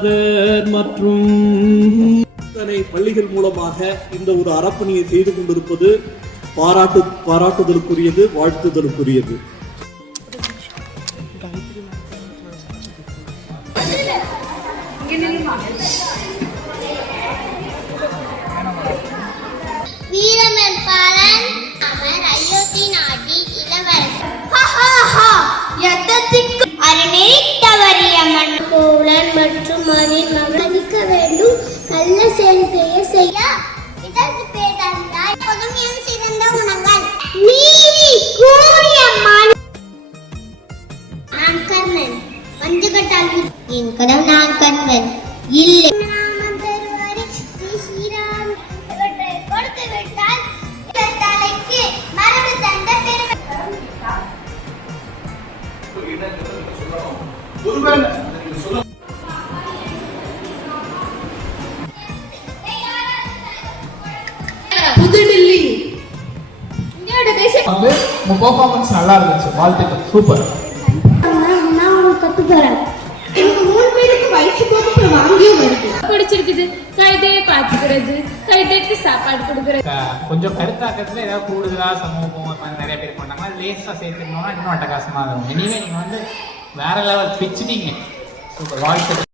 குருநாதர் மற்றும் பள்ளிகள் மூலமாக இந்த ஒரு அறப்பணியை செய்து கொண்டிருப்பது பாராட்டுதலுக்குரியது, வாழ்த்துதலுக்குரியது. வீரமென்பாலன் அவர் அயோத்தி நாட்டில் இளவரசர் அரணேத்தவரியம்மன் கோலன் மற்றும் மனின் மகனிக்க வேண்டும் கள்ள சேர்க்கையை செய்ய இதற்கு பேர் தந்தாய் பொதும் என் சிறந்த உணங்கள் நீதி கூறிய நான் கர்ணன் வஞ்சுகட்டால் என் கடம் நான் கண்வன் இல்லை புதுடில்லி பெர்ஃபார்மன்ஸ் நல்லா இருந்துச்சு, வாழ்த்துக்கள், சூப்பர். பிடிச்சிருக்குது. கைதையை பார்த்துக்கிறது, கைதைக்கு சாப்பாடு கொடுக்கறது. கொஞ்சம் கருத்தாக்கத்துல ஏதாவது கூடுதலா சமூகம் நிறைய பேர் பண்ணாங்க, லேசா சேர்த்துக்கணும்னா இன்னும் அட்டகாசமா இருக்கும். இனிமே நீங்க வேற லெவல் பிச்சுட்டீங்க, சூப்பர், வாழ்த்துக்கள்.